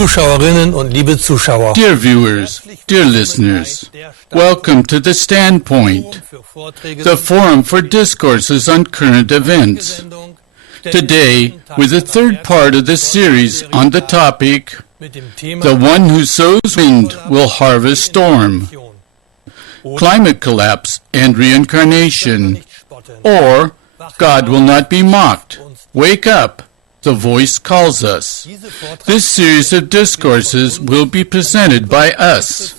Zuschauerinnen und liebe Zuschauer. Dear viewers, dear listeners, welcome to The Standpoint, the forum for discourses on current events. Today, with the third part of the series on the topic, The One Who Sows Wind Will Harvest Storm, Climate Collapse and Reincarnation, or God Will Not Be Mocked, Wake Up, The Voice Calls Us. This series of discourses will be presented by us,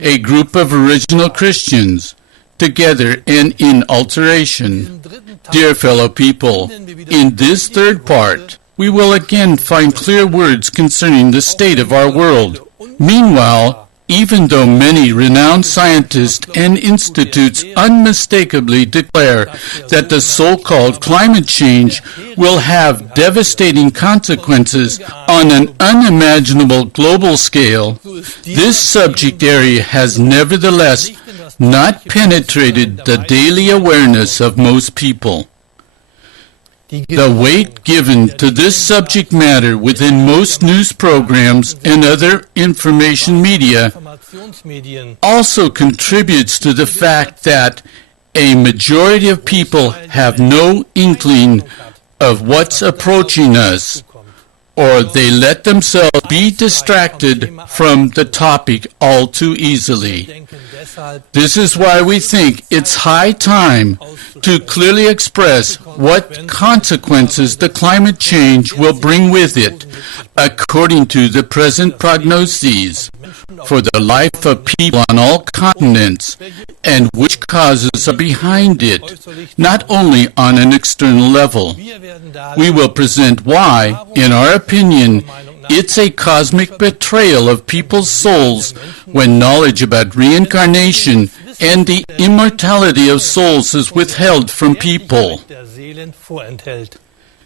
a group of original Christians, together and in alteration. Dear fellow people, in this third part, we will again find clear words concerning the state of our world. Meanwhile, even though many renowned scientists and institutes unmistakably declare that the so-called climate change will have devastating consequences on an unimaginable global scale, this subject area has nevertheless not penetrated the daily awareness of most people. The weight given to this subject matter within most news programs and other information media also contributes to the fact that a majority of people have no inkling of what's approaching us, or they let themselves be distracted from the topic all too easily. This is why we think it's high time to clearly express what consequences the climate change will bring with it, according to the present prognoses, for the life of people on all continents, and which causes are behind it, not only on an external level. We will present why, in our opinion, it's a cosmic betrayal of people's souls when knowledge about reincarnation and the immortality of souls is withheld from people.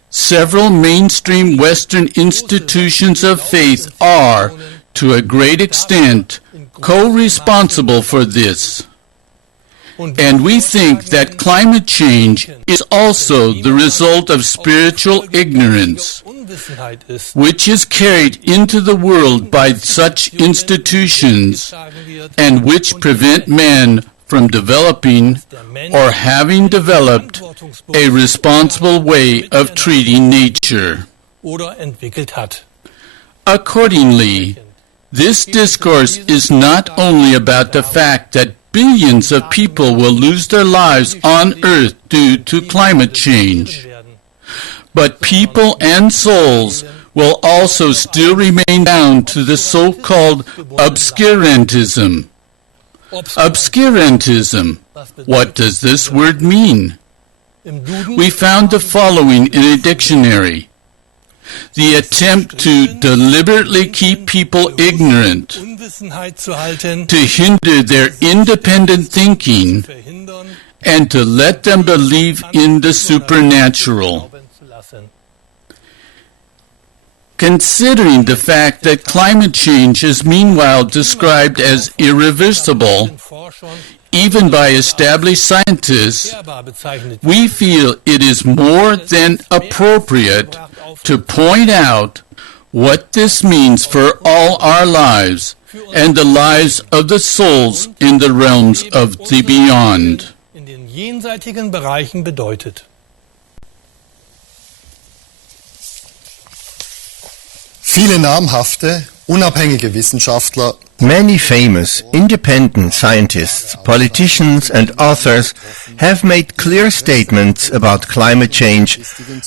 Several mainstream Western institutions of faith are, to a great extent, co-responsible for this. And we think that climate change is also the result of spiritual ignorance, which is carried into the world by such institutions, and which prevent man from developing or having developed a responsible way of treating nature. Accordingly, this discourse is not only about the fact that billions of people will lose their lives on Earth due to climate change, but people and souls will also still remain bound to the so-called obscurantism. Obscurantism, what does this word mean? We found the following in a dictionary: the attempt to deliberately keep people ignorant, to hinder their independent thinking, and to let them believe in the supernatural. Considering the fact that climate change is meanwhile described as irreversible, even by established scientists, we feel it is more than appropriate to point out what this means for all our lives and the lives of the souls in the realms of the beyond. Viele namhafte, unabhängige Wissenschaftler. Many famous, independent scientists, politicians and authors have made clear statements about climate change,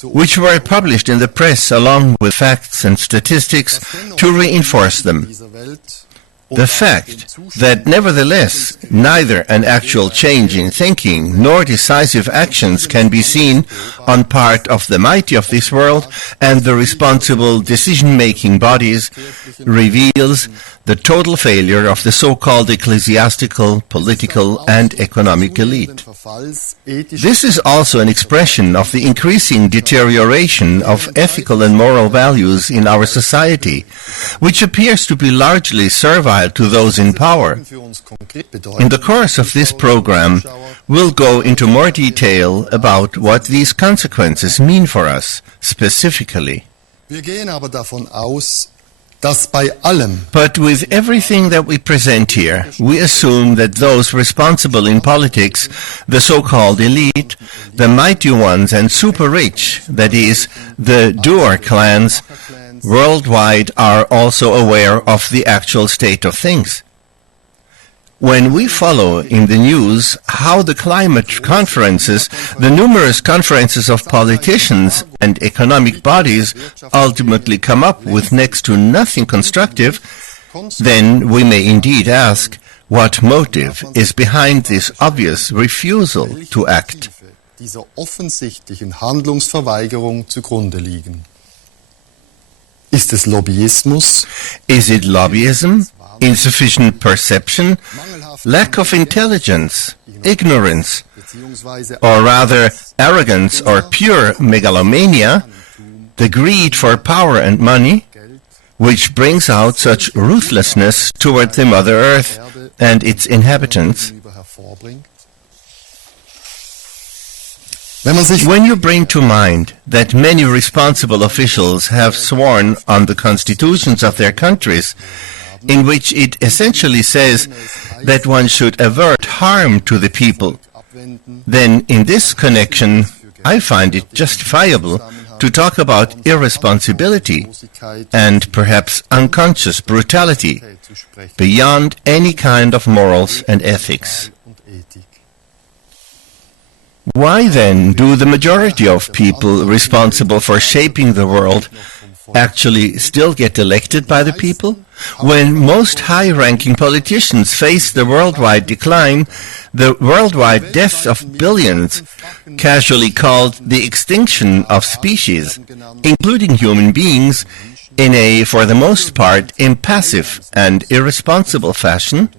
which were published in the press along with facts and statistics to reinforce them. The fact that nevertheless neither an actual change in thinking nor decisive actions can be seen on part of the mighty of this world and the responsible decision-making bodies reveals the total failure of the so-called ecclesiastical, political and economic elite. This is also an expression of the increasing deterioration of ethical and moral values in our society, which appears to be largely servile to those in power. In the course of this program, we'll go into more detail about what these consequences mean for us, specifically. Wir gehen aber davon aus, dass bei allem, But with everything that we present here, we assume that those responsible in politics, the so-called elite, the mighty ones and super-rich, that is, the doer clans, worldwide are also aware of the actual state of things. When we follow in the news how the climate conferences, the numerous conferences of politicians and economic bodies ultimately come up with next to nothing constructive, then we may indeed ask what motive is behind this obvious refusal to act. dieser offensichtlichen Handlungsverweigerung zugrunde liegen. Ist es Lobbyismus? Is it lobbyism? Insufficient perception? Lack of intelligence? Ignorance? Or rather, arrogance or pure megalomania? The greed for power and money? Which brings out such ruthlessness toward the Mother Earth and its inhabitants? When you bring to mind that many responsible officials have sworn on the constitutions of their countries, in which it essentially says that one should avert harm to the people, then in this connection I find it justifiable to talk about irresponsibility and perhaps unconscious brutality beyond any kind of morals and ethics. Why then do the majority of people responsible for shaping the world actually still get elected by the people? When most high-ranking politicians face the worldwide decline, the worldwide death of billions, casually called the extinction of species, including human beings, in a, for the most part, impassive and irresponsible fashion,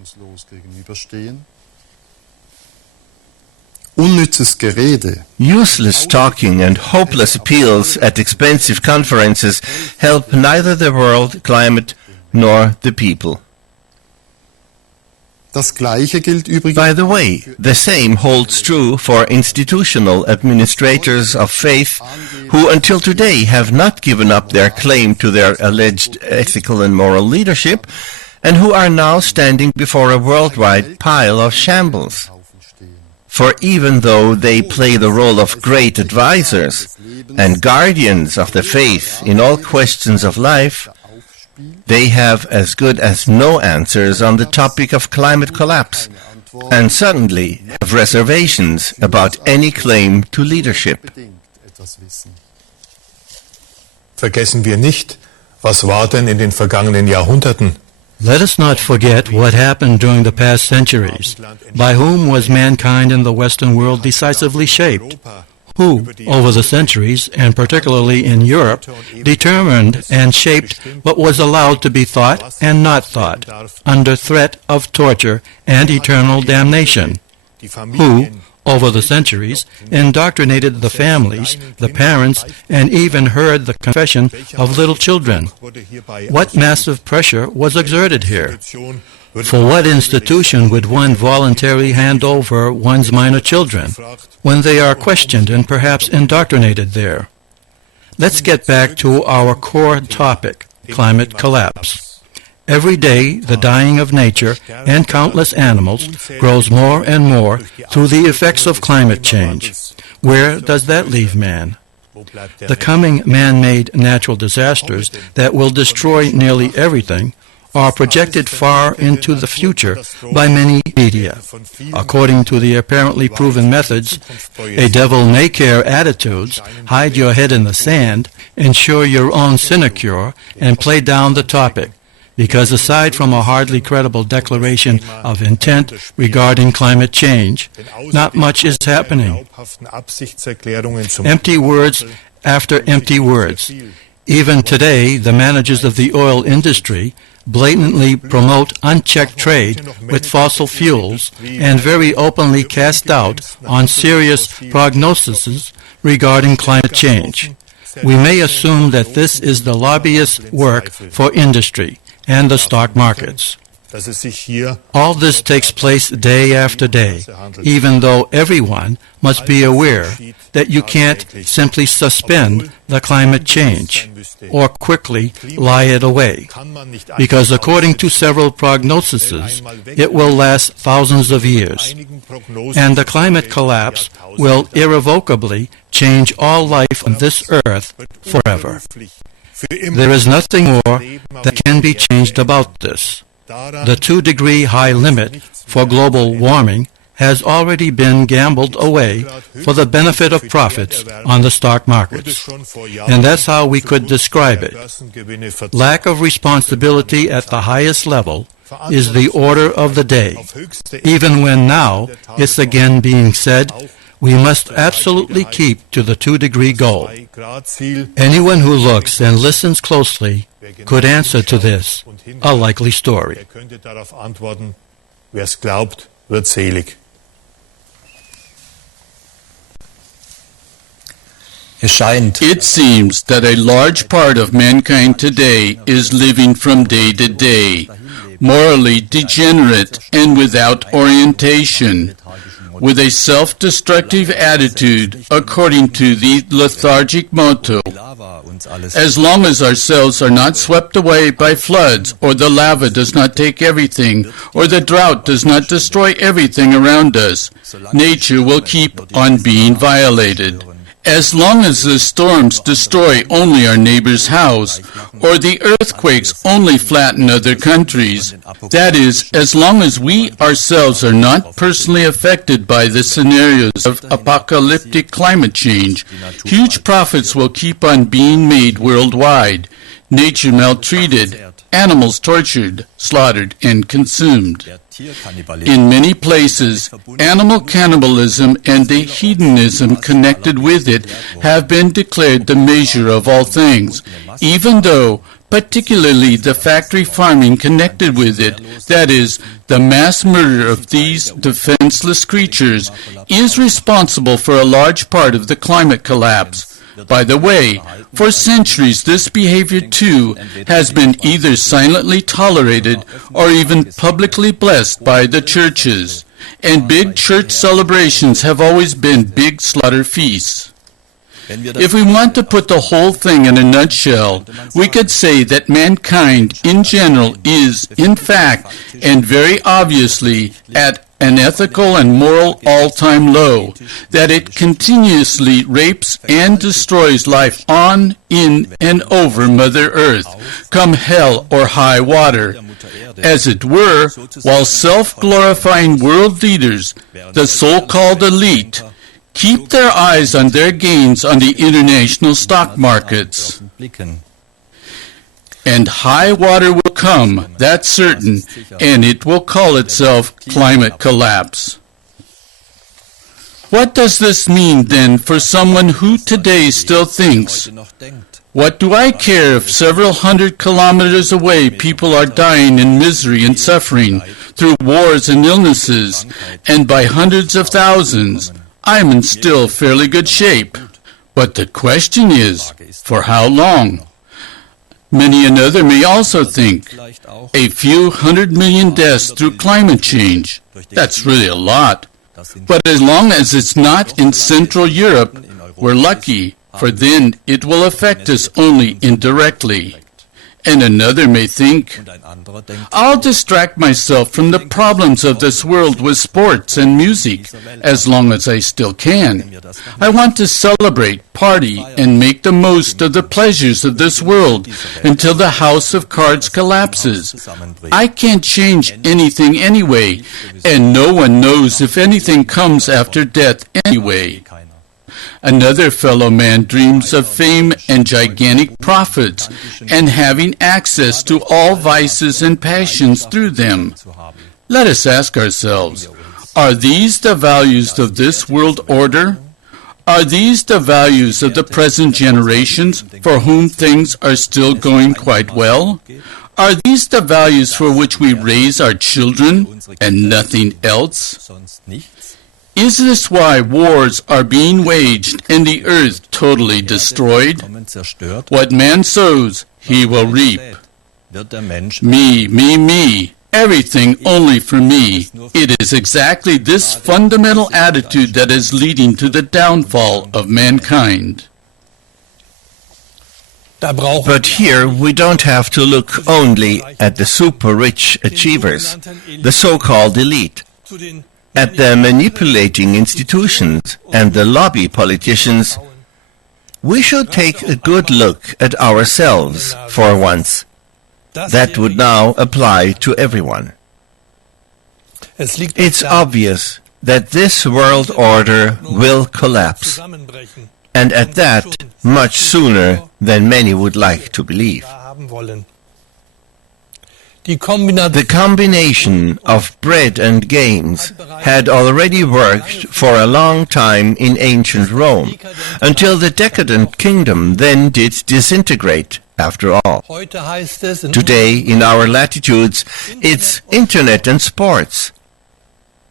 Unnützes Gerede, useless talking and hopeless appeals at expensive conferences help neither the world, climate, nor the people. das Gleiche gilt übrigens. By the way, the same holds true for institutional administrators of faith who until today have not given up their claim to their alleged ethical and moral leadership and who are now standing before a worldwide pile of shambles. For even though they play the role of great advisors and guardians of the faith in all questions of life, they have as good as no answers on the topic of climate collapse, and suddenly have reservations about any claim to leadership. Vergessen wir nicht, was war denn in den vergangenen Jahrhunderten? Let us not forget what happened during the past centuries. By whom was mankind in the Western world decisively shaped? Who, over the centuries, and particularly in Europe, determined and shaped what was allowed to be thought and not thought, under threat of torture and eternal damnation? Who, over the centuries, indoctrinated the families, the parents, and even heard the confession of little children? What massive pressure was exerted here? For what institution would one voluntarily hand over one's minor children when they are questioned and perhaps indoctrinated there? Let's get back to our core topic, climate collapse. Every day, the dying of nature and countless animals grows more and more through the effects of climate change. Where does that leave man? The coming man-made natural disasters that will destroy nearly everything are projected far into the future by many media. According to the apparently proven methods, a devil-may-care attitudes, hide your head in the sand, ensure your own sinecure, and play down the topic. Because aside from a hardly credible declaration of intent regarding climate change, not much is happening. Empty words after empty words. Even today, the managers of the oil industry blatantly promote unchecked trade with fossil fuels and very openly cast doubt on serious prognoses regarding climate change. We may assume that this is the lobbyist work for industry and the stock markets. dass es sich hier All this takes place day after day, even though everyone must be aware that you can't simply suspend the climate change or quickly lie it away, because according to several prognoses, it will last thousands of years, and the climate collapse will irrevocably change all life on this earth forever. There is nothing more that can be changed about this. The 2-degree high limit for global warming has already been gambled away for the benefit of profits on the stock markets. And that's how we could describe it. Lack of responsibility at the highest level is the order of the day, even when now it's again being said we must absolutely keep to the 2-degree goal. Anyone who looks and listens closely could answer to this, a likely story. könnte darauf antworten, wer es glaubt, wird selig. It seems that a large part of mankind today is living from day to day, morally degenerate and without orientation, with a self-destructive attitude according to the lethargic motto, as long as ourselves are not swept away by floods, or the lava does not take everything, or the drought does not destroy everything around us, nature will keep on being violated. As long as the storms destroy only our neighbor's house, or the earthquakes only flatten other countries, that is, as long as we ourselves are not personally affected by the scenarios of apocalyptic climate change, huge profits will keep on being made worldwide, nature maltreated, animals tortured, slaughtered, and consumed. In many places, animal cannibalism and the hedonism connected with it have been declared the measure of all things, even though, particularly the factory farming connected with it, that is, the mass murder of these defenseless creatures, is responsible for a large part of the climate collapse. By the way, for centuries this behavior too has been either silently tolerated or even publicly blessed by the churches, and big church celebrations have always been big slaughter feasts. If we want to put the whole thing in a nutshell, we could say that mankind in general is, in fact, and very obviously, at an ethical and moral all-time low, that it continuously rapes and destroys life on, in, and over Mother Earth, come hell or high water. As it were, while self-glorifying world leaders, the so-called elite, keep their eyes on their gains on the international stock markets. And high water will come, that's certain, and it will call itself climate collapse. What does this mean then for someone who today still thinks, what do I care if several hundred kilometers away people are dying in misery and suffering through wars and illnesses, and by hundreds of thousands? I'm in still fairly good shape. But the question is, for how long? Many another may also think, a few 100 million deaths through climate change. That's really a lot. But as long as it's not in Central Europe, we're lucky, for then it will affect us only indirectly. And another may think, I'll distract myself from the problems of this world with sports and music, as long as I still can. I want to celebrate, party, and make the most of the pleasures of this world until the house of cards collapses. I can't change anything anyway, and no one knows if anything comes after death anyway. Another fellow man dreams of fame and gigantic profits, and having access to all vices and passions through them. Let us ask ourselves, are these the values of this world order? Are these the values of the present generations for whom things are still going quite well? Are these the values for which we raise our children and nothing else? Is this why wars are being waged and the earth totally destroyed? What man sows, he will reap. Me, me, me. everything only for me. It is exactly this fundamental attitude that is leading to the downfall of mankind. But here we don't have to look only at the super-rich achievers, the so-called elite, at the manipulating institutions and the lobby politicians. We should take a good look at ourselves for once. That would now apply to everyone. It's obvious that this world order will collapse, and at that much sooner than many would like to believe. The combination of bread and games had already worked for a long time in ancient Rome, until the decadent kingdom then did disintegrate, after all. Today, in our latitudes, it's internet and sports.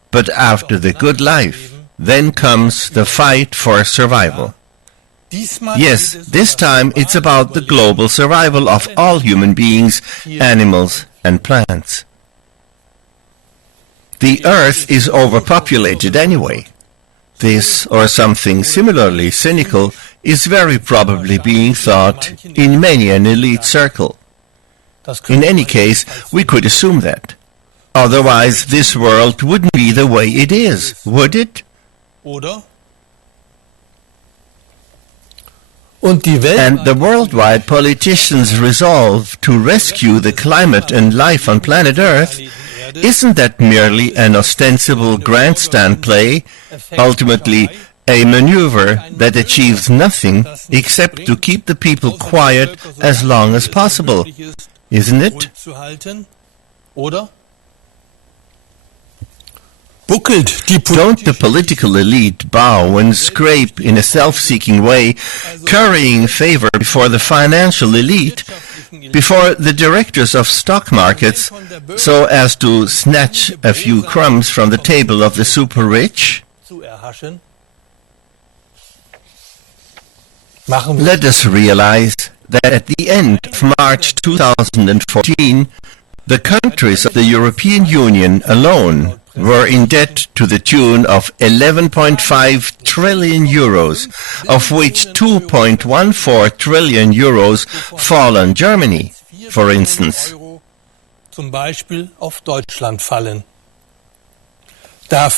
But after the good life, then comes the fight for survival. Yes, this time it's about the global survival of all human beings, animals, and plants. The earth is overpopulated anyway. This, or something similarly cynical, is very probably being thought in many an elite circle. In any case, we could assume that. Otherwise, this world wouldn't be the way it is, would it? And the worldwide politicians' resolve to rescue the climate and life on planet Earth, isn't that merely an ostensible grandstand play, ultimately a maneuver that achieves nothing except to keep the people quiet as long as possible, isn't it? Don't the political elite bow and scrape in a self-seeking way, currying favor before the financial elite, before the directors of stock markets, so as to snatch a few crumbs from the table of the super-rich? Let us realize that at the end of March 2014, the countries of the European Union alone were in debt to the tune of 11.5 trillion euros, of which 2.14 trillion euros fall on Germany, for instance.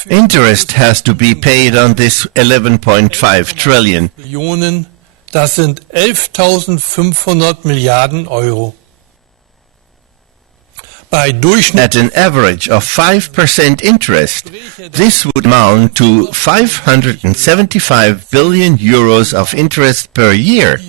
Interest has to be paid on this 11.5 trillion. Das sind 11.500 Milliarden Euro. At an average of 5% interest, this would amount to 575 billion euros of interest per year,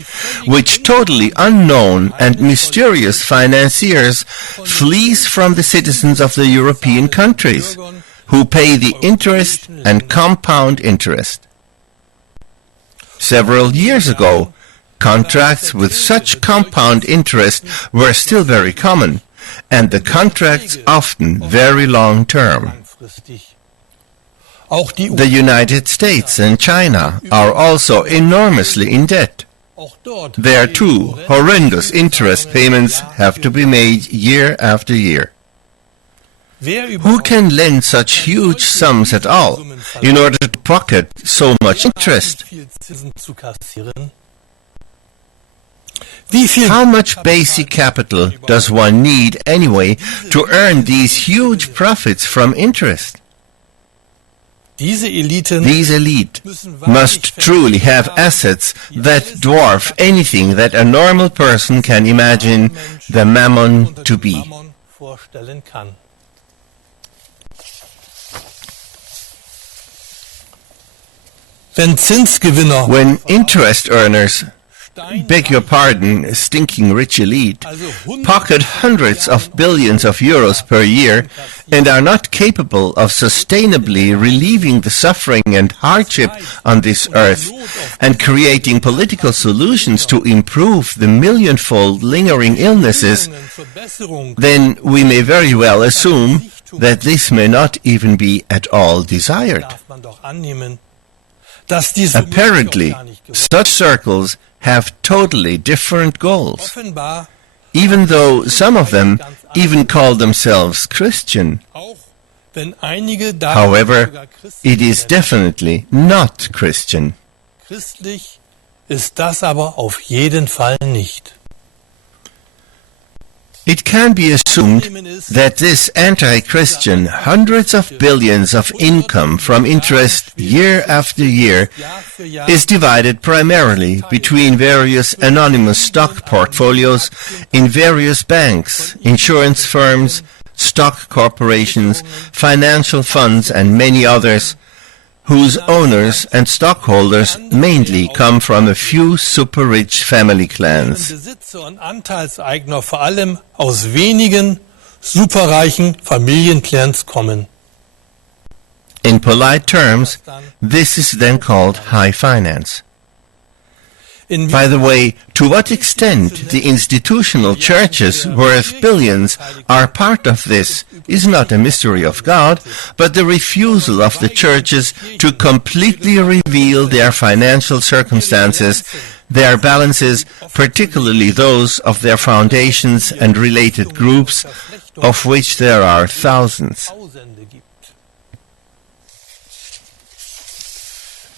which totally unknown and mysterious financiers fleece from the citizens of the European countries, who pay the interest and compound interest. Several years ago, contracts with such compound interest were still very common, and the contracts often very long-term. The United States and China are also enormously in debt. There too, horrendous interest payments have to be made year after year. Who can lend such huge sums at all in order to pocket so much interest? How much basic capital does one need anyway to earn these huge profits from interest? These elite must truly have assets that dwarf anything that a normal person can imagine the mammon to be. When interest earners, beg your pardon, stinking rich elite, pocket hundreds of billions of euros per year and are not capable of sustainably relieving the suffering and hardship on this earth and creating political solutions to improve the millionfold lingering illnesses, then we may very well assume that this may not even be at all desired. Apparently, such circles have totally different goals, even though some of them even call themselves Christian. auch wenn einige davon However, sogar Christen it is nennen. definitely not Christian. Christlich ist das aber auf jeden Fall nicht. It can be assumed that this anti-Christian hundreds of billions of income from interest year after year is divided primarily between various anonymous stock portfolios in various banks, insurance firms, stock corporations, financial funds and many others, whose owners and stockholders mainly come from a few super-rich family clans. Besitzer und Anteilseigner vor allem aus wenigen superreichen Familienclans kommen. In polite terms, this is then called high finance. By the way, to what extent the institutional churches worth billions are part of this is not a mystery of God, but the refusal of the churches to completely reveal their financial circumstances, their balances, particularly those of their foundations and related groups, of which there are thousands.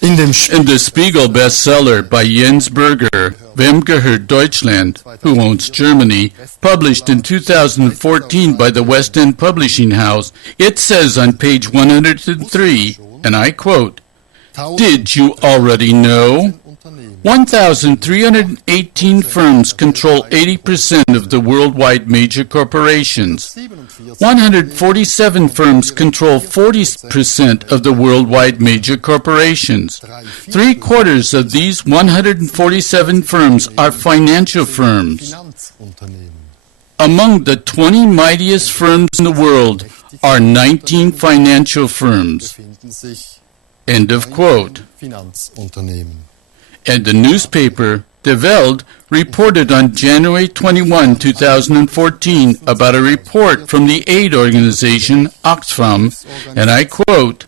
In dem In the Spiegel bestseller by Jens Berger, Wem gehört Deutschland? Who Owns Germany? Published in 2014 by the West End Publishing House, it says on page 103, and I quote, "Did you already know? 1,318 firms control 80% of the worldwide major corporations. 147 firms control 40% of the worldwide major corporations. 3/4 of these 147 firms are financial firms. Among the 20 mightiest firms in the world are 19 financial firms." End of quote. And the newspaper, De Welt, reported on January 21, 2014 about a report from the aid organization Oxfam, and I quote,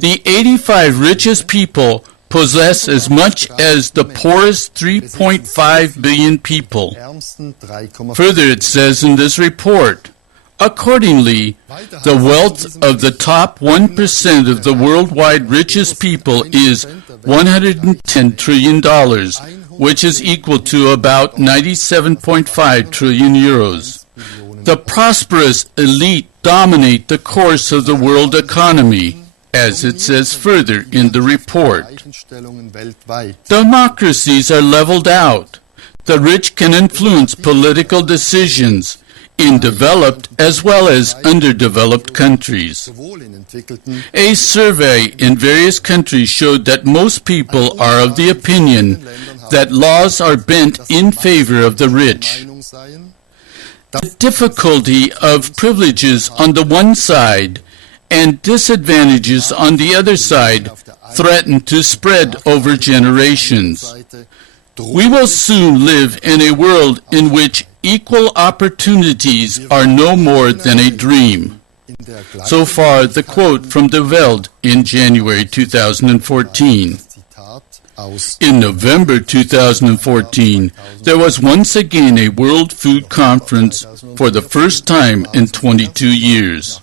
"The 85 richest people possess as much as the poorest 3.5 billion people." Further, it says in this report, accordingly, the wealth of the top 1% of the worldwide richest people is $110 trillion, which is equal to about 97.5 trillion euros. The prosperous elite dominate the course of the world economy, as it says further in the report. Democracies are leveled out. The rich can influence political decisions in developed as well as underdeveloped countries. A survey in various countries showed that most people are of the opinion that laws are bent in favor of the rich. The difficulty of privileges on the one side and disadvantages on the other side threaten to spread over generations. We will soon live in a world in which equal opportunities are no more than a dream. So far, the quote from De Welt in January 2014. In November 2014, there was once again a World Food Conference for the first time in 22 years.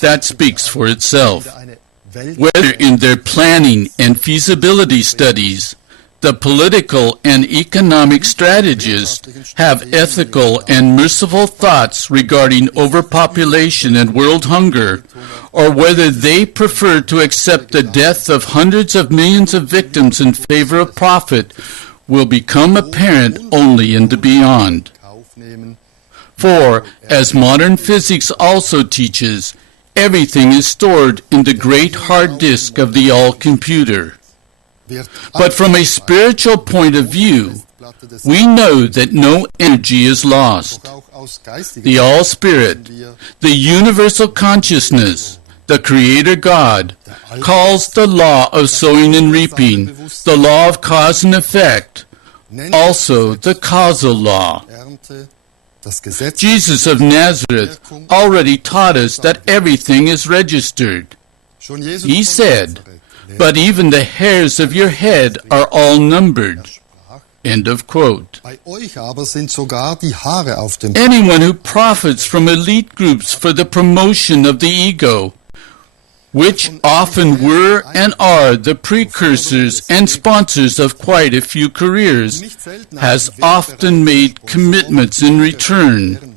That speaks for itself. Whether in their planning and feasibility studies, the political and economic strategists have ethical and merciful thoughts regarding overpopulation and world hunger, or whether they prefer to accept the death of hundreds of millions of victims in favor of profit, will become apparent only in the beyond. For, as modern physics also teaches, everything is stored in the great hard disk of the all-computer. But from a spiritual point of view, we know that no energy is lost. The All-Spirit, the universal consciousness, the Creator God, calls the law of sowing and reaping, the law of cause and effect, also the causal law. Jesus of Nazareth already taught us that everything is registered. He said, "But even the hairs of your head are all numbered." End of quote. Bei euch aber sind sogar die Haare auf dem Anyone who profits from elite groups for the promotion of the ego, which often were and are the precursors and sponsors of quite a few careers, has often made commitments in return.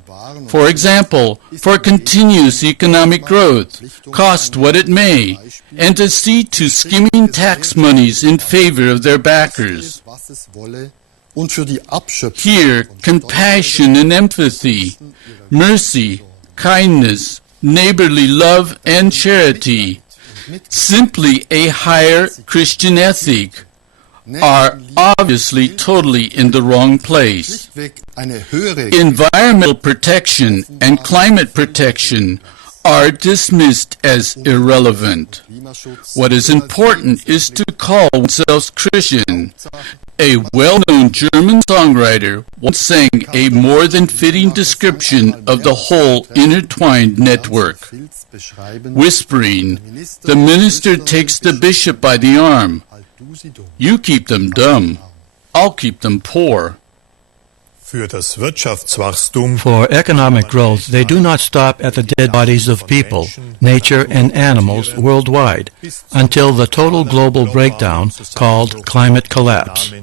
For example, for continuous economic growth, cost what it may, and to see to skimming tax monies in favor of their backers. Here, compassion and empathy, mercy, kindness, neighborly love and charity, simply a higher Christian ethic, are obviously totally in the wrong place. Environmental protection and climate protection are dismissed as irrelevant. What is important is to call oneself Christian. A well-known German songwriter once sang a more than fitting description of the whole intertwined network. Whispering, the minister takes the bishop by the arm. You keep them dumb, I'll keep them poor. Für das Wirtschaftswachstum For economic growth, they do not stop at the dead bodies of people, nature, and animals worldwide until the total global breakdown called climate collapse.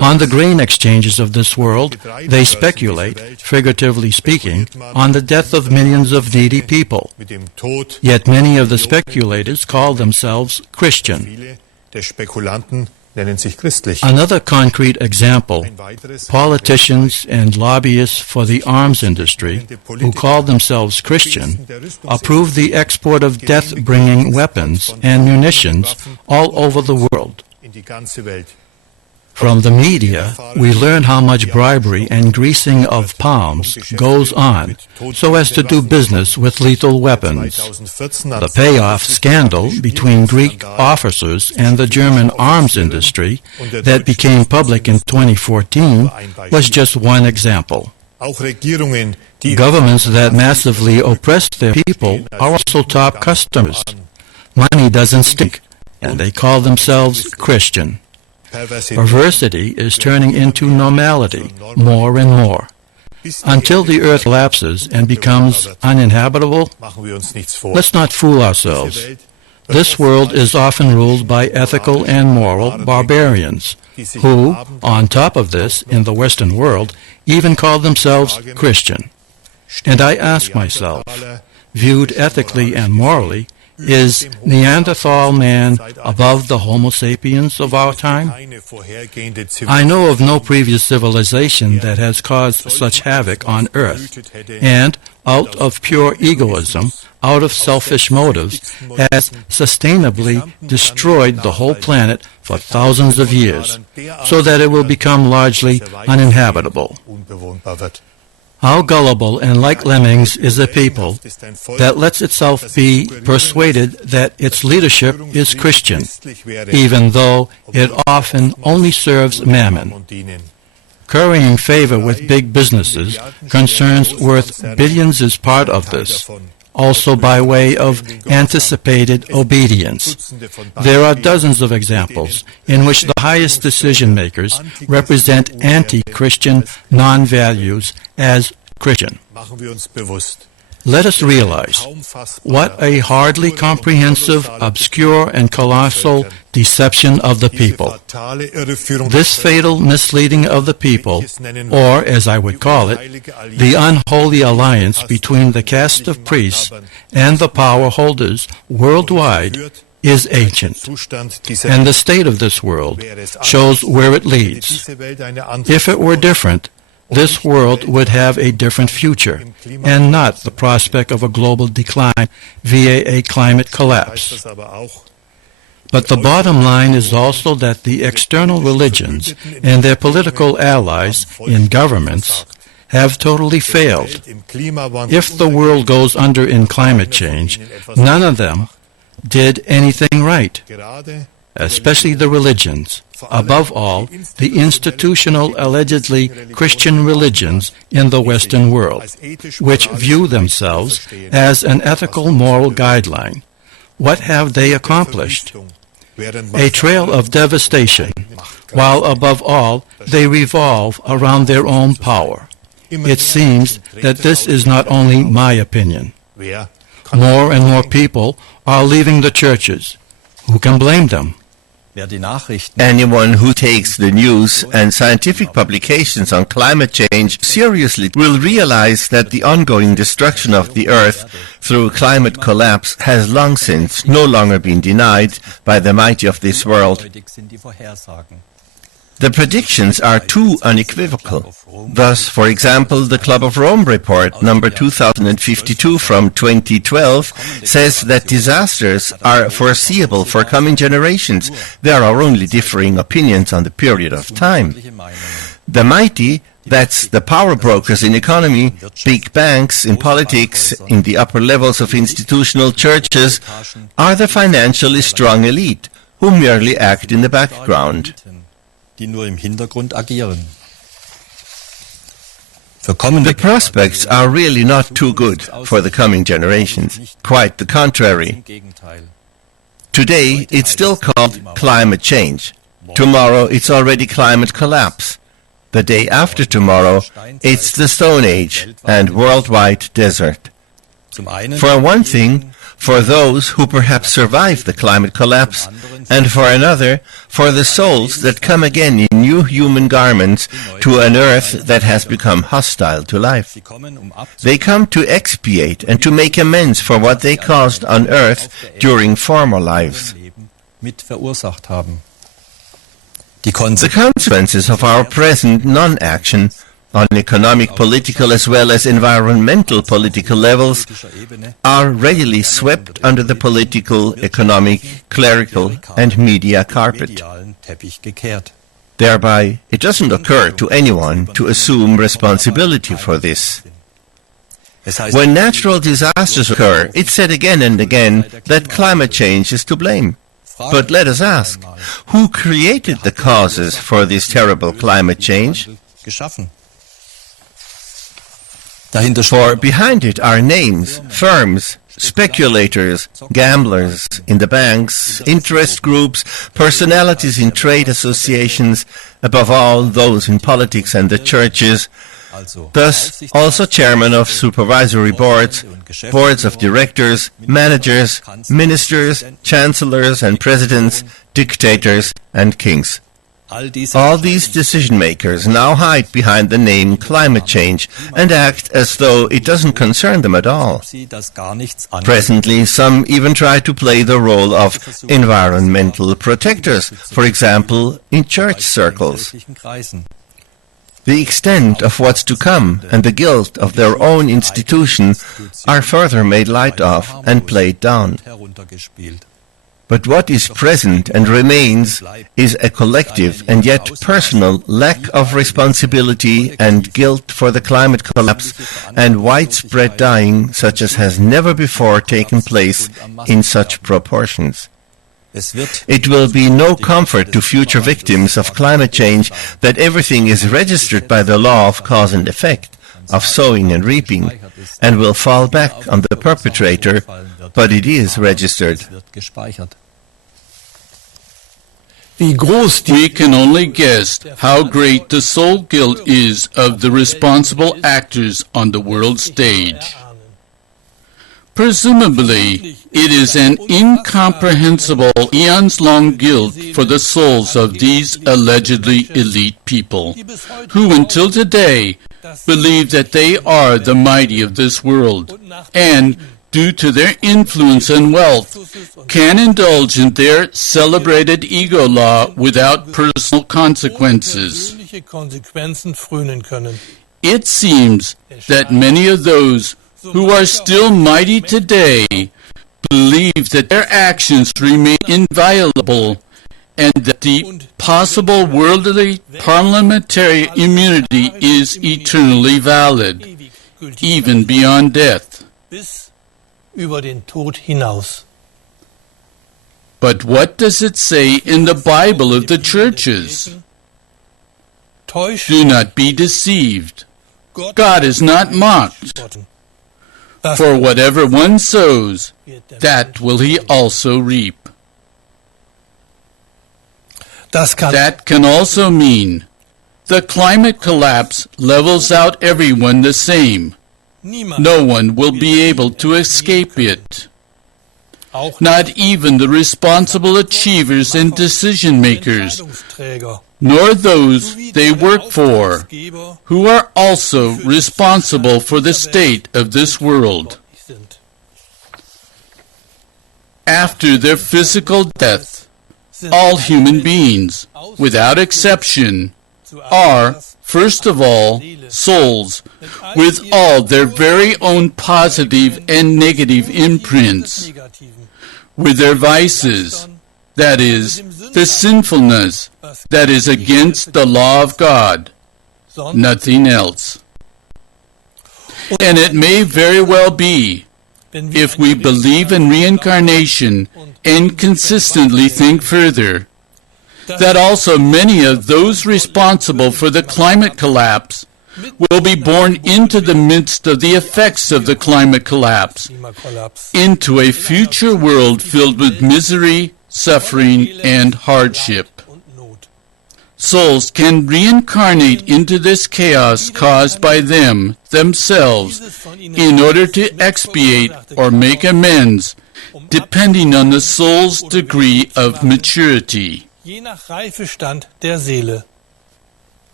On the grain exchanges of this world, they speculate, figuratively speaking, on the death of millions of needy people. mit dem Tod Yet many of the speculators call themselves Christian. viele der Spekulanten nennen sich christlich. Another concrete example, politicians and lobbyists for the arms industry, who call themselves Christian, approve the export of death-bringing weapons and munitions all over the world. In die ganze Welt. From the media, we learn how much bribery and greasing of palms goes on so as to do business with lethal weapons. The payoff scandal between Greek officers and the German arms industry that became public in 2014 was just one example. Auch Regierungen, die Governments that massively oppress their people are also top customers. Money doesn't stink, and they call themselves Christian. Perversity is turning into normality more and more. Until the earth collapses and becomes uninhabitable, machen wir uns nichts vor. let's not fool ourselves. This world is often ruled by ethical and moral barbarians, who, on top of this, in the Western world, even call themselves Christian. And I ask myself, viewed ethically and morally, is Neanderthal man above the Homo sapiens of our time? I know of no previous civilization that has caused such havoc on Earth, and out of pure egoism, out of selfish motives, has sustainably destroyed the whole planet for thousands of years, so that it will become largely uninhabitable. How gullible and like lemmings is a people that lets itself be persuaded that its leadership is Christian, even though it often only serves mammon. Currying favor with big businesses, concerns worth billions is part of this, also by way of anticipated obedience. There are dozens of examples in which the highest decision-makers represent anti-Christian non-values as Christian. Let us realize what a hardly comprehensive, obscure, and colossal deception of the people. This fatal misleading of the people, or as I would call it, the unholy alliance between the caste of priests and the power holders worldwide, is ancient, and the state of this world shows where it leads. If it were different, this world would have a different future, and not the prospect of a global decline via a climate collapse. But the bottom line is also that the external religions and their political allies in governments have totally failed. If the world goes under in climate change, none of them did anything right, especially the religions. Above all, the institutional, allegedly Christian religions in the Western world, which view themselves as an ethical moral guideline. What have they accomplished? a trail of devastation, while above all they revolve around their own power. It seems that this is not only my opinion. More and more people are leaving the churches. Who can blame them? Anyone who takes the news and scientific publications on climate change seriously will realize that the ongoing destruction of the Earth through climate collapse has long since no longer been denied by the mighty of this world. The predictions are too unequivocal. Thus, for example, the Club of Rome report number 2052 from 2012 says that disasters are foreseeable for coming generations. There are only differing opinions on the period of time. The mighty, that's the power brokers in economy, big banks in politics, in the upper levels of institutional churches, are the financially strong elite who merely act in the background. The prospects are really not too good for the coming generations. Quite the contrary. Today it's still called climate change. Tomorrow it's already climate collapse. The day after tomorrow it's the Stone Age and worldwide desert. For one thing, for those who perhaps survive the climate collapse, and for another, for the souls that come again in new human garments to an earth that has become hostile to life. They come to expiate and to make amends for what they caused on earth during former lives. The consequences of our present non-action on economic, political, as well as environmental political levels are readily swept under the political, economic, clerical, and media carpet. Thereby, it doesn't occur to anyone to assume responsibility for this. When natural disasters occur, it's said again and again that climate change is to blame. But let us ask, who created the causes for this terrible climate change? For behind it are names, firms, speculators, gamblers in the banks, interest groups, personalities in trade associations, above all those in politics and the churches, thus also chairmen of supervisory boards, boards of directors, managers, ministers, chancellors and presidents, dictators and kings. All these decision-makers now hide behind the name climate change and act as though it doesn't concern them at all. Presently, some even try to play the role of environmental protectors, for example, in church circles. The extent of what's to come and the guilt of their own institution are further made light of and played down. But what is present and remains is a collective and yet personal lack of responsibility and guilt for the climate collapse and widespread dying such as has never before taken place in such proportions. It will be no comfort to future victims of climate change that everything is registered by the law of cause and effect, of sowing and reaping, and will fall back on the perpetrator, but it is registered. We can only guess how great the soul guilt is of the responsible actors on the world stage. Presumably, it is an incomprehensible, eons-long guilt for the souls of these allegedly elite people, who until today believe that they are the mighty of this world, and, due to their influence and wealth, can indulge in their celebrated ego law without personal consequences. It seems that many of those who are still mighty today believe that their actions remain inviolable and that the possible worldly parliamentary immunity is eternally valid, even beyond death. But what does it say in the Bible of the churches? Do not be deceived. God is not mocked. For whatever one sows, that will he also reap. That can also mean the climate collapse levels out everyone the same. No one will be able to escape it. Not even the responsible achievers and decision makers, nor those they work for, who are also responsible for the state of this world. After their physical death, all human beings, without exception, are, first of all, souls with all their very own positive and negative imprints, with their vices, that is, the sinfulness that is against the law of God, nothing else. And it may very well be, if we believe in reincarnation and consistently think further, that also many of those responsible for the climate collapse will be born into the midst of the effects of the climate collapse, into a future world filled with misery, suffering, and hardship. Souls can reincarnate into this chaos caused by them, themselves, in order to expiate or make amends, depending on the soul's degree of maturity.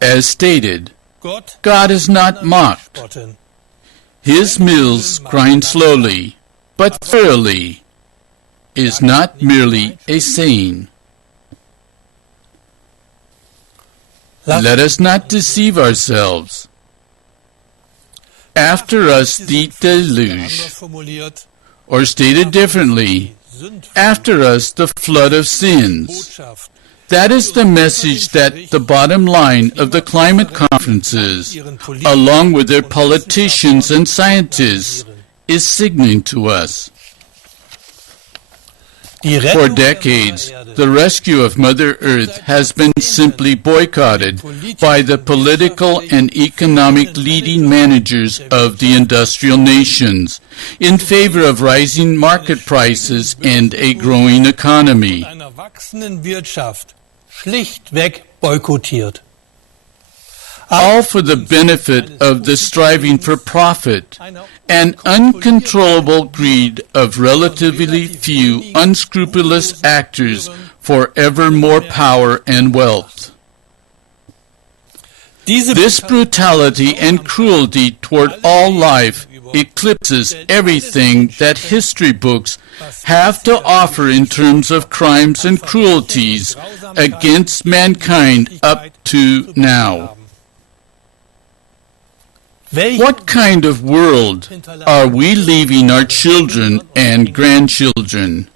As stated, God is not mocked. His mills grind slowly, but thoroughly, is not merely a saying. Let us not deceive ourselves. After us the deluge, or stated differently, after us the flood of sins. That is the message that the bottom line of the climate conferences, along with their politicians and scientists, is signaling to us. For decades, the rescue of Mother Earth has been simply boycotted by the political and economic leading managers of the industrial nations in favor of rising market prices and a growing economy. All for the benefit of the striving for profit and uncontrollable greed of relatively few unscrupulous actors for ever more power and wealth. This brutality and cruelty toward all life eclipses everything that history books have to offer in terms of crimes and cruelties against mankind up to now. What kind of world are we leaving our children and grandchildren?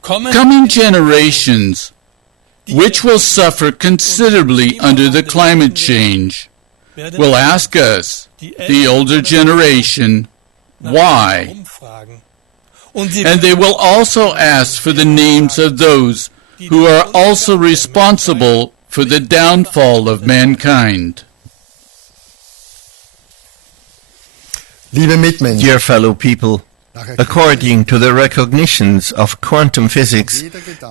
Coming generations, which will suffer considerably under the climate change, will ask us, the older generation, why? And they will also ask for the names of those who are also responsible for the downfall of mankind. Dear fellow people, according to the recognitions of quantum physics,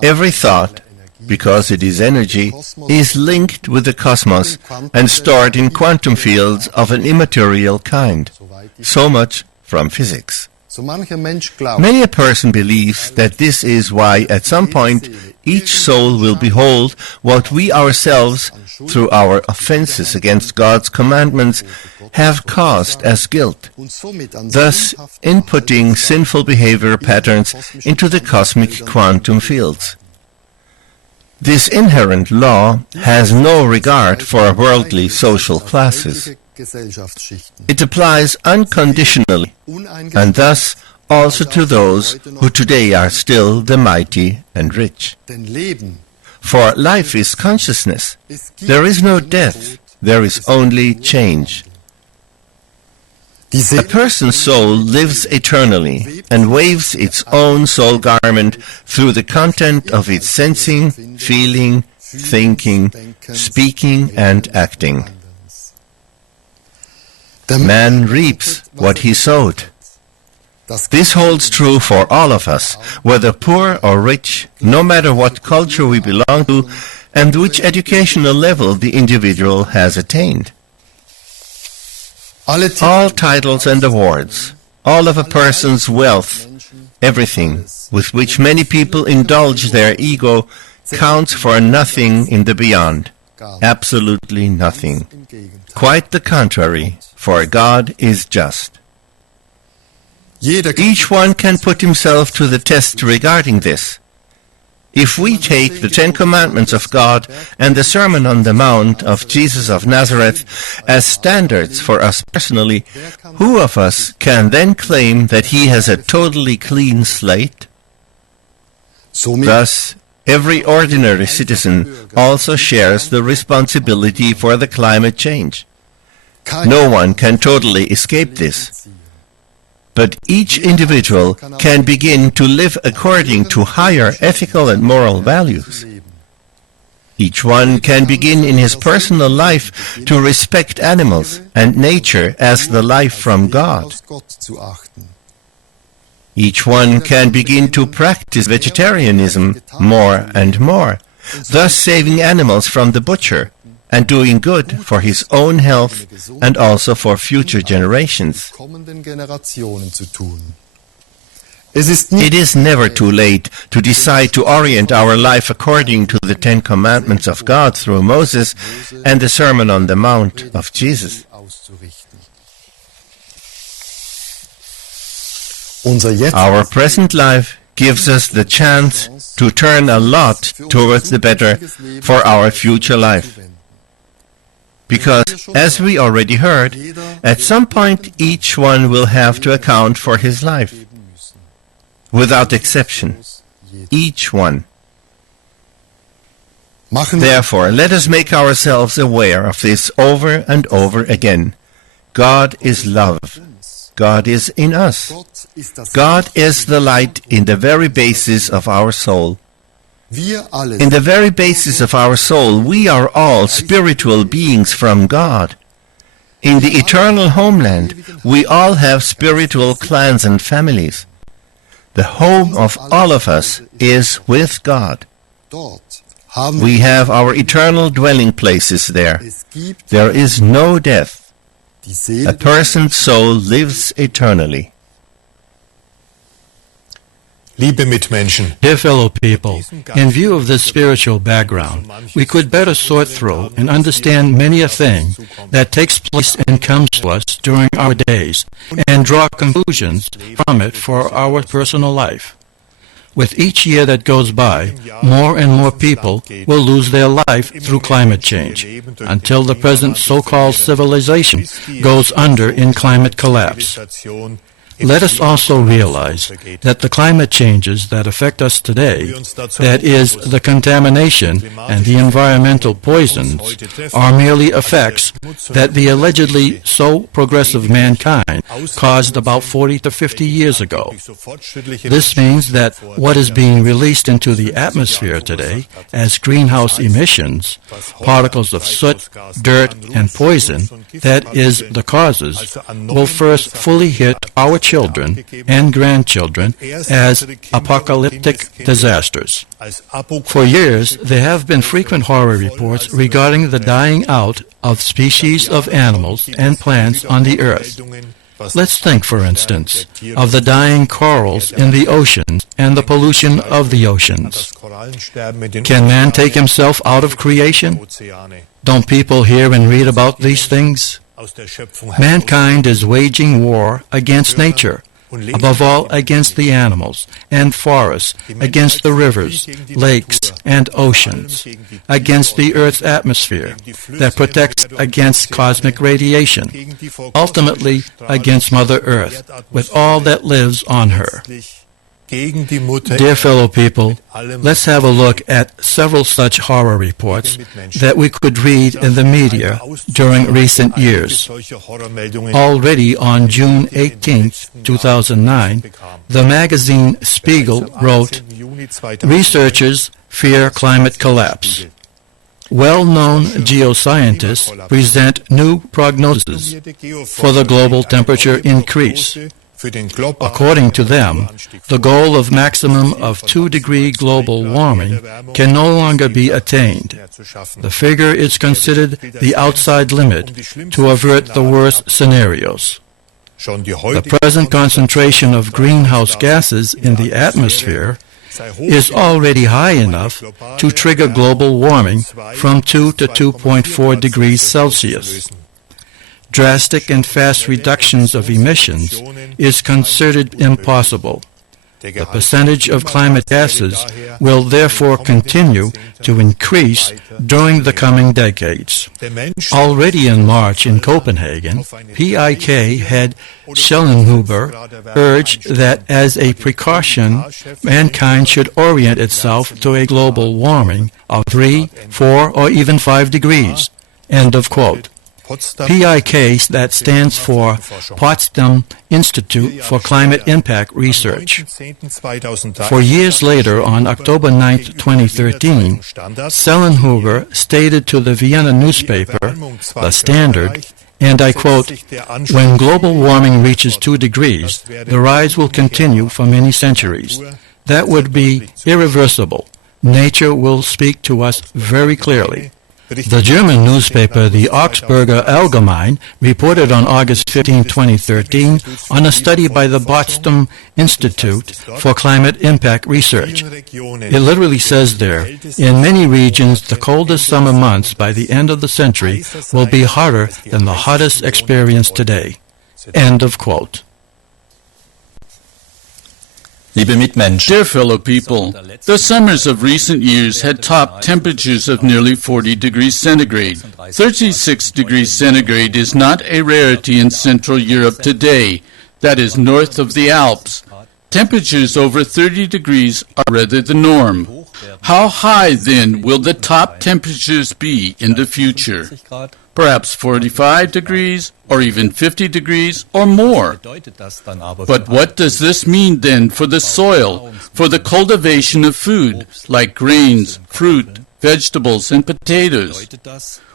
every thought, because it is energy, is linked with the cosmos and stored in quantum fields of an immaterial kind. So much from physics. Many a person believes that this is why at some point each soul will behold what we ourselves, through our offenses against God's commandments, have caused as guilt, thus inputting sinful behavior patterns into the cosmic quantum fields. This inherent law has no regard for worldly social classes. It applies unconditionally, and thus also to those who today are still the mighty and rich. For life is consciousness. There is no death. There is only change. A person's soul lives eternally and waves its own soul garment through the content of its sensing, feeling, thinking, speaking, and acting. Man reaps what he sowed. This holds true for all of us, whether poor or rich, no matter what culture we belong to, and which educational level the individual has attained. All titles and awards, all of a person's wealth, everything with which many people indulge their ego, counts for nothing in the beyond. Absolutely nothing. Quite the contrary, for God is just. Each one can put himself to the test regarding this. If we take the Ten Commandments of God and the Sermon on the Mount of Jesus of Nazareth as standards for us personally, who of us can then claim that he has a totally clean slate? Thus, every ordinary citizen also shares the responsibility for the climate change. No one can totally escape this. But each individual can begin to live according to higher ethical and moral values. Each one can begin in his personal life to respect animals and nature as the life from God. Each one can begin to practice vegetarianism more and more, thus saving animals from the butcher and doing good for his own health and also for future generations. It is never too late to decide to orient our life according to the Ten Commandments of God through Moses and the Sermon on the Mount of Jesus. Our present life gives us the chance to turn a lot towards the better for our future life. Because, as we already heard, at some point each one will have to account for his life. Without exception. Each one. Therefore, let us make ourselves aware of this over and over again. God is love. God is in us. God is the light in the very basis of our soul. In the very basis of our soul, we are all spiritual beings from God. In the eternal homeland, we all have spiritual clans and families. The home of all of us is with God. We have our eternal dwelling places there. There is no death. A person's soul lives eternally. Dear fellow people, in view of this spiritual background, we could better sort through and understand many a thing that takes place and comes to us during our days, and draw conclusions from it for our personal life. With each year that goes by, more and more people will lose their life through climate change, until the present so-called civilization goes under in climate collapse. Let us also realize that the climate changes that affect us today, that is, the contamination and the environmental poisons, are merely effects that the allegedly so progressive mankind caused about 40 to 50 years ago. This means that what is being released into the atmosphere today as greenhouse emissions, particles of soot, dirt, and poison, that is, the causes, will first fully hit our children and grandchildren as apocalyptic disasters. For years, there have been frequent horror reports regarding the dying out of species of animals and plants on the earth. Let's think, for instance, of the dying corals in the oceans and the pollution of the oceans. Can man take himself out of creation? Don't people hear and read about these things? Mankind is waging war against nature, above all against the animals and forests, against the rivers, lakes, and oceans, against the Earth's atmosphere that protects against cosmic radiation, ultimately against Mother Earth, with all that lives on her. Dear fellow people, let's have a look at several such horror reports that we could read in the media during recent years. Already on June 18, 2009, the magazine Spiegel wrote, "Researchers fear climate collapse. Well-known geoscientists present new prognoses for the global temperature increase. According to them, the goal of maximum of 2-degree global warming can no longer be attained. The figure is considered the outside limit to avert the worst scenarios. The present concentration of greenhouse gases in the atmosphere is already high enough to trigger global warming from 2 to 2.4 degrees Celsius. Drastic and fast reductions of emissions is considered impossible. The percentage of climate gases will therefore continue to increase during the coming decades. Already in March in Copenhagen, PIK head Schellenhuber urged that as a precaution, mankind should orient itself to a global warming of 3, 4, or even 5 degrees. End of quote. PIK, that stands for Potsdam Institute for Climate Impact Research. 4 years later, on October 9, 2013, Schellenhuber stated to the Vienna newspaper, The Standard, and I quote, "When global warming reaches 2 degrees, the rise will continue for many centuries. That would be irreversible. Nature will speak to us very clearly." The German newspaper, the Augsburger Allgemein, reported on August 15, 2013, on a study by the Potsdam Institute for Climate Impact Research. It literally says there, in many regions, the coldest summer months by the end of the century will be hotter than the hottest experienced today. End of quote. Dear fellow people, the summers of recent years had topped temperatures of nearly 40 degrees centigrade. 36 degrees centigrade is not a rarity in Central Europe today, that is north of the Alps. Temperatures over 30 degrees are rather the norm. How high, then, will the top temperatures be in the future? Perhaps 45 degrees, or even 50 degrees, or more. But what does this mean then for the soil, for the cultivation of food, like grains, fruit, vegetables, and potatoes?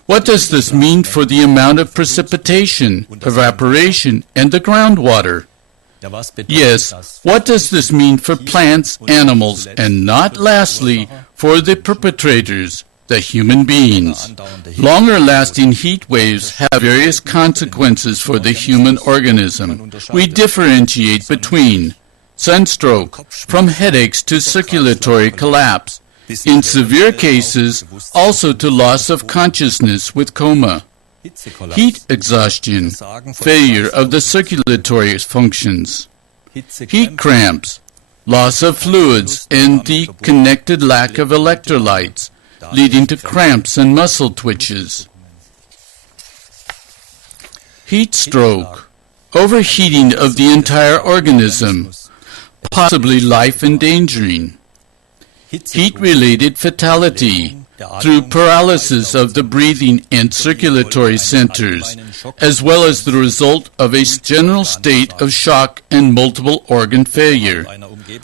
What does this mean for the amount of precipitation, evaporation, and the groundwater? Yes, what does this mean for plants, animals, and not lastly, for the perpetrators, the human beings? Longer-lasting heat waves have various consequences for the human organism. We differentiate between sunstroke, from headaches to circulatory collapse, in severe cases also to loss of consciousness with coma, heat exhaustion, failure of the circulatory functions, heat cramps, loss of fluids, and the connected lack of electrolytes, leading to cramps and muscle twitches. Heat stroke, overheating of the entire organism, possibly life-endangering. Heat-related fatality, through paralysis of the breathing and circulatory centers, as well as the result of a general state of shock and multiple organ failure.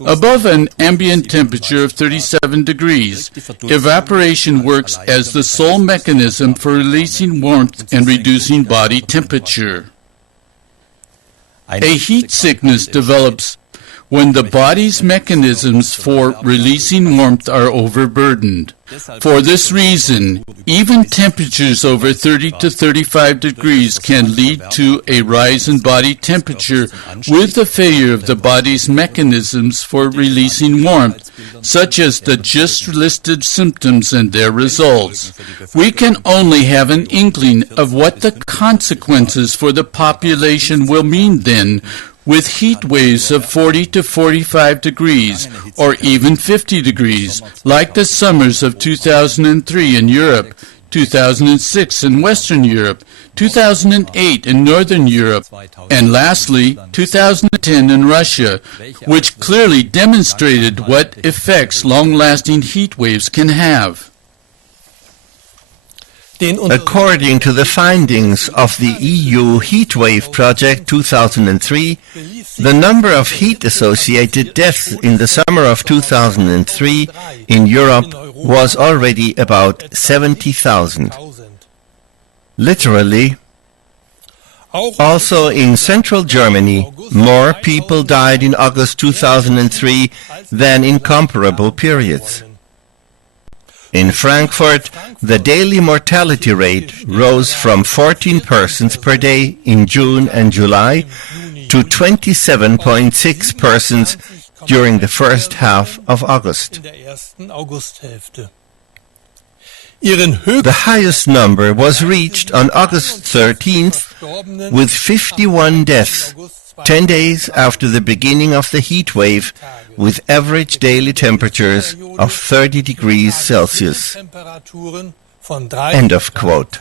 Above an ambient temperature of 37 degrees, evaporation works as the sole mechanism for releasing warmth and reducing body temperature. A heat sickness develops when the body's mechanisms for releasing warmth are overburdened. For this reason, even temperatures over 30 to 35 degrees can lead to a rise in body temperature with the failure of the body's mechanisms for releasing warmth, such as the just listed symptoms and their results. We can only have an inkling of what the consequences for the population will mean then, with heat waves of 40 to 45 degrees, or even 50 degrees, like the summers of 2003 in Europe, 2006 in Western Europe, 2008 in Northern Europe, and lastly, 2010 in Russia, which clearly demonstrated what effects long-lasting heat waves can have. According to the findings of the EU Heatwave Project 2003, the number of heat-associated deaths in the summer of 2003 in Europe was already about 70,000. Literally, Also in central Germany, more people died in August 2003 than in comparable periods. In Frankfurt, the daily mortality rate rose from 14 persons per day in June and July to 27.6 persons during the first half of August. The highest number was reached on August 13th with 51 deaths, 10 days after the beginning of the heat wave, with average daily temperatures of 30 degrees Celsius. End of quote.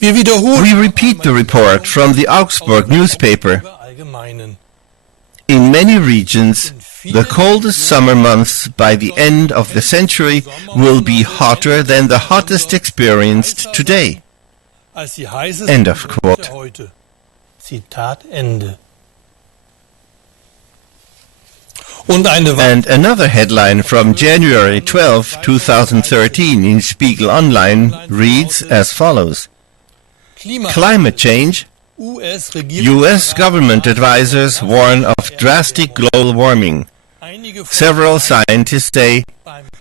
We repeat the report from the Augsburg newspaper. In many regions, the coldest summer months by the end of the century will be hotter than the hottest experienced today. End of quote. And another headline from January 12, 2013 in Spiegel Online reads as follows. Climate change. U.S. government advisors warn of drastic global warming. Several scientists say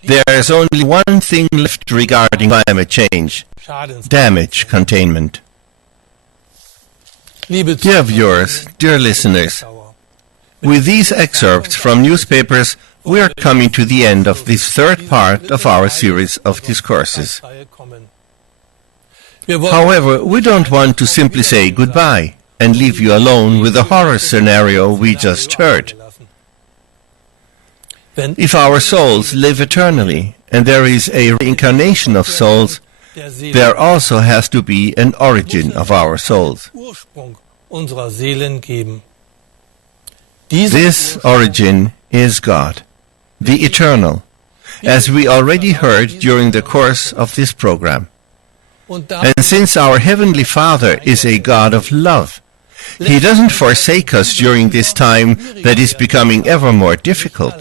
there is only one thing left regarding climate change: damage containment. Dear viewers, dear listeners, with these excerpts from newspapers, we are coming to the end of this third part of our series of discourses. However, we don't want to simply say goodbye and leave you alone with the horror scenario we just heard. If our souls live eternally and there is a reincarnation of souls, there also has to be an origin of our souls. This origin is God, the Eternal, as we already heard during the course of this program. And since our Heavenly Father is a God of love, He doesn't forsake us during this time that is becoming ever more difficult.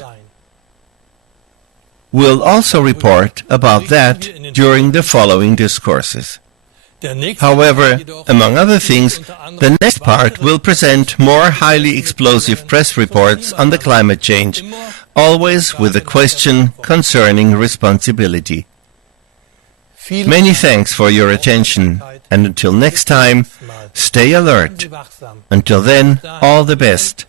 We'll also report about that during the following discourses. However, among other things, the next part will present more highly explosive press reports on the climate change, always with a question concerning responsibility. Many thanks for your attention, and until next time, stay alert. Until then, all the best.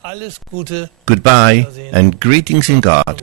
Goodbye, and greetings in God.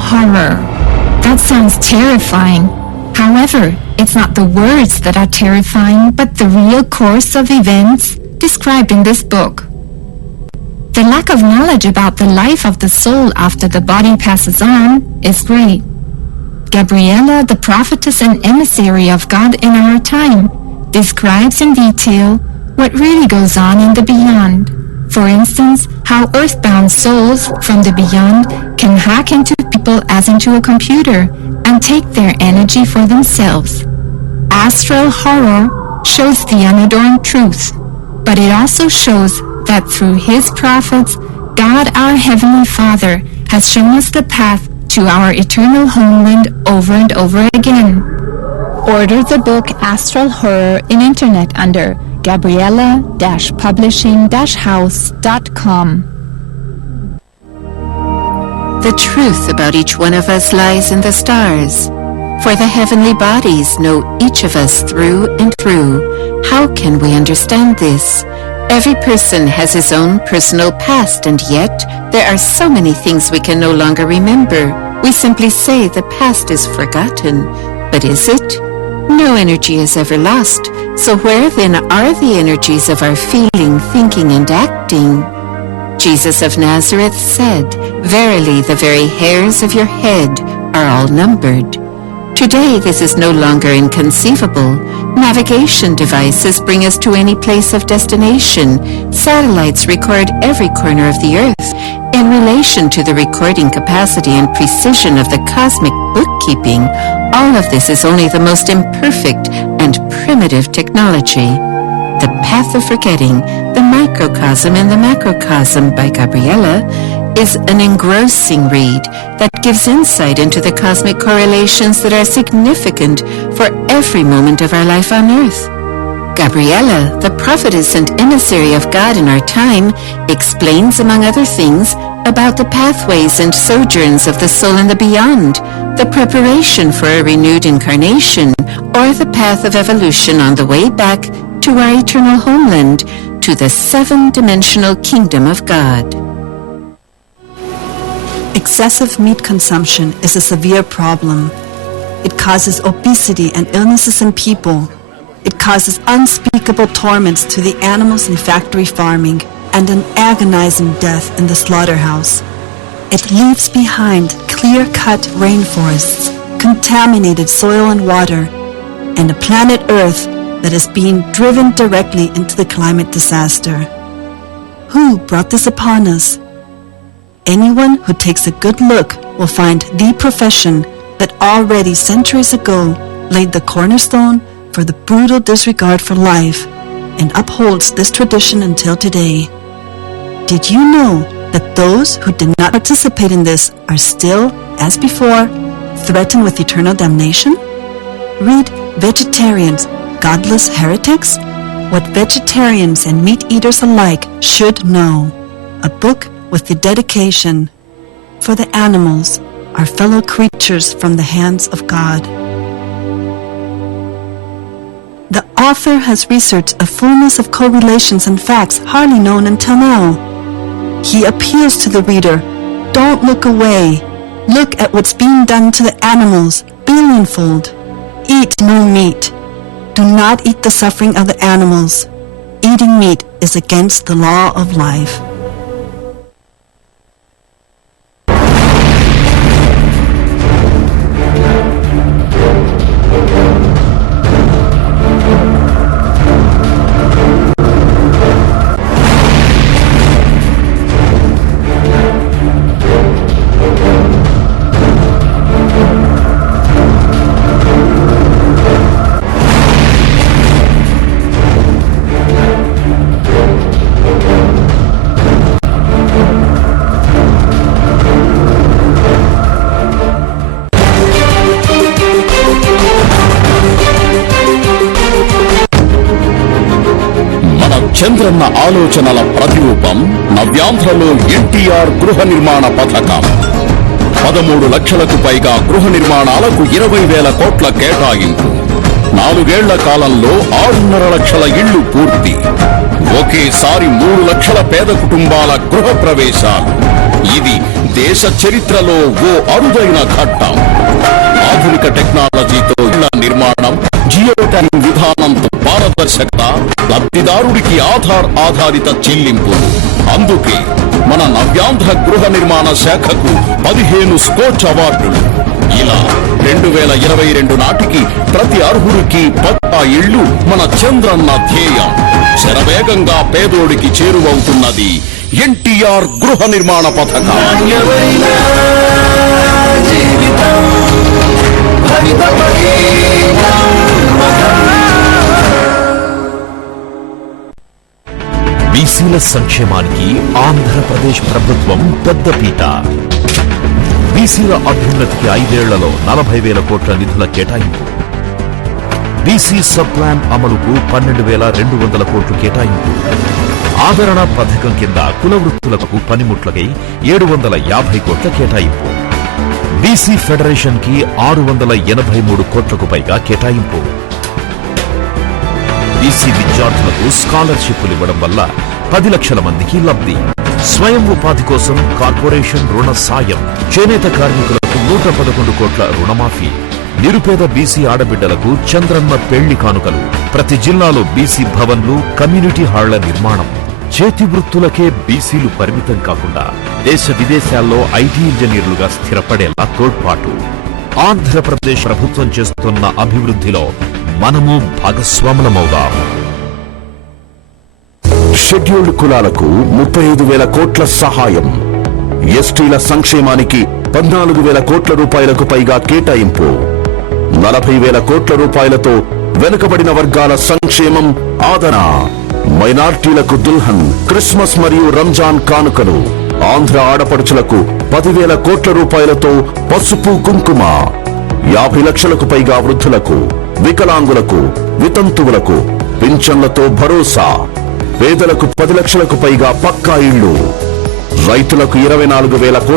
Horror. That sounds terrifying. However, it's not the words that are terrifying, but the real course of events described in this book. The lack of knowledge about the life of the soul after the body passes on is great. Gabriella, the prophetess and emissary of God in our time, describes in detail what really goes on in the beyond. For instance, how earthbound souls from the beyond can hack into people as into a computer and take their energy for themselves. Astral horror shows the unadorned truth, but it also shows that through his prophets, God our Heavenly Father has shown us the path to our eternal homeland over and over again. Order the book Astral Horror in internet under Gabriella-publishing-house.com. The truth about each one of us lies in the stars. For the heavenly bodies know each of us through and through. How can we understand this? Every person has his own personal past, and yet there are so many things we can no longer remember. We simply say the past is forgotten. But is it? No energy is ever lost. So where then are the energies of our feeling, thinking, and acting? Jesus of Nazareth said, "Verily, the very hairs of your head are all numbered." Today, this is no longer inconceivable. Navigation devices bring us to any place of destination. Satellites record every corner of the earth. In relation to the recording capacity and precision of the cosmic bookkeeping, all of this is only the most imperfect and primitive technology. The Path of Forgetting, The Microcosm and the Macrocosm by Gabriella, is an engrossing read that gives insight into the cosmic correlations that are significant for every moment of our life on earth. Gabriella, the prophetess and emissary of God in our time, explains, among other things, about the pathways and sojourns of the soul in the beyond, the preparation for a renewed incarnation, or the path of evolution on the way back to our eternal homeland, to the seven-dimensional kingdom of God. Excessive meat consumption is a severe problem. It causes obesity and illnesses in people. It causes unspeakable torments to the animals in factory farming and an agonizing death in the slaughterhouse. It leaves behind clear-cut rainforests, contaminated soil and water, and a planet Earth that is being driven directly into the climate disaster. Who brought this upon us? Anyone who takes a good look will find the profession that already centuries ago laid the cornerstone for the brutal disregard for life and upholds this tradition until today. Did you know that those who did not participate in this are still, as before, threatened with eternal damnation? Read Vegetarians, Godless Heretics? What vegetarians and meat eaters alike should know. A book with the dedication for the animals, our fellow creatures from the hands of God. The author has researched a fullness of correlations and facts hardly known until now. He appeals to the reader, don't look away. Look at what's being done to the animals, billionfold. Eat no meat. Do not eat the suffering of the animals. Eating meat is against the law of life. Chandranna ఆలోచనల ప్రతిరూపం నవ్యాంధ్రలో ఎన్టీఆర్ గృహ నిర్మాణ పథకం. 13 లక్షలకు పైగా గృహ నిర్మాణాలకు 20,000 కోట్ల కేటాయింపు. 4 ఏళ్ల కాలంలో 6.5 లక్షల ఇళ్లు పూర్తి. ఒకేసారి 3 లక్షల పేద కుటుంబాల గృహ ప్రవేశాలు. ఇది దేశ చరిత్రలో ఓ అరుదైన ఘట్టం. ఆధునిక టెక్నాలజీతో ఇళ్ల నిర్మాణం జియో ట్యాగింగ్ విధానంతో పారదర్శకత, లబ్ధిదారుడికి ఆధార్ ఆధారిత చెల్లింపులు. అందుకే మన నవ్యాంధ్ర గృహ నిర్మాణ శాఖకు 15 స్కోచ్ అవార్డులు. ఇలా 2022 నాటికి ప్రతి అర్హుడికి పక్కా ఇళ్లు మన చంద్రన్న ధ్యేయం. శరవేగంగా పేదోడికి చేరువవుతున్నది ఎన్టీఆర్ గృహ నిర్మాణ పథకం. బీసీల సంక్షేమానికి ఆంధ్రప్రదేశ్ ప్రభుత్వం పెద్దపీట. బీసీల అభ్యున్నతికి 5 ఏళ్లలో 40,000 కోట్ల నిధుల కేటాయింపు. బీసీ సబ్ ప్లాన్ అమలుకు 12,200 కోట్లు కేటాయింపు. ఆదరణ పథకం కింద కుల వృత్తులకు పనిముట్లకై 750 కోట్ల కేటాయింపు. బీసీ ఫెడరేషన్ కి 683 కోట్లకు పైగా కేటాయింపు. బీసీ విద్యార్థులకు స్కాలర్షిప్లు ఇవ్వడం వల్ల 10 లక్షల మందికి లబ్ధి. స్వయం ఉపాధి కోసం కార్పొరేషన్ రుణ సాయం. చేనేత కార్మికులకు 111 కోట్ల రుణమాఫీ. నిరుపేద బీసీ ఆడబిడ్డలకు చంద్రన్న పెళ్లి కానుకలు. ప్రతి జిల్లాలో బీసీ భవన్లు, కమ్యూనిటీ హాళ్ల నిర్మాణం. చేతి వృత్తులకే బీసీలు పరిమితం కాకుండా దేశ విదేశాల్లో ఐటీ ఇంజనీర్లుగా స్థిరపడేలా తోడ్పాటు. ఆంధ్రప్రదేశ్ ప్రభుత్వం చేస్తున్న అభివృద్ధిలో మనము భాగస్వాములమవుదాం. షెడ్యూల్డ్ కులాలకు 35,000 కోట్ల సహాయం. ఎస్టీల సంక్షేమానికి 14,000 కోట్ల రూపాయలకు పైగా కేటాయింపు. 40,000 కోట్ల రూపాయలతో వెనుకబడిన వర్గాల సంక్షేమం ఆదరణ. మైనార్టీలకు దుల్హన్, క్రిస్మస్ మరియు రంజాన్ కానుకలు. ఆంధ్ర ఆడపడుచులకు 10,000 కోట్ల రూపాయలతో పసుపు కుంకుమ. 50 లక్షలకు పైగా వృద్ధులకు, వికలాంగులకు, వితంతువులకు పింఛన్లతో భరోసా. పేదలకు 10 లక్షలకు పైగా పక్కా ఇళ్లు. రైతులకు 24,000 కోట్ల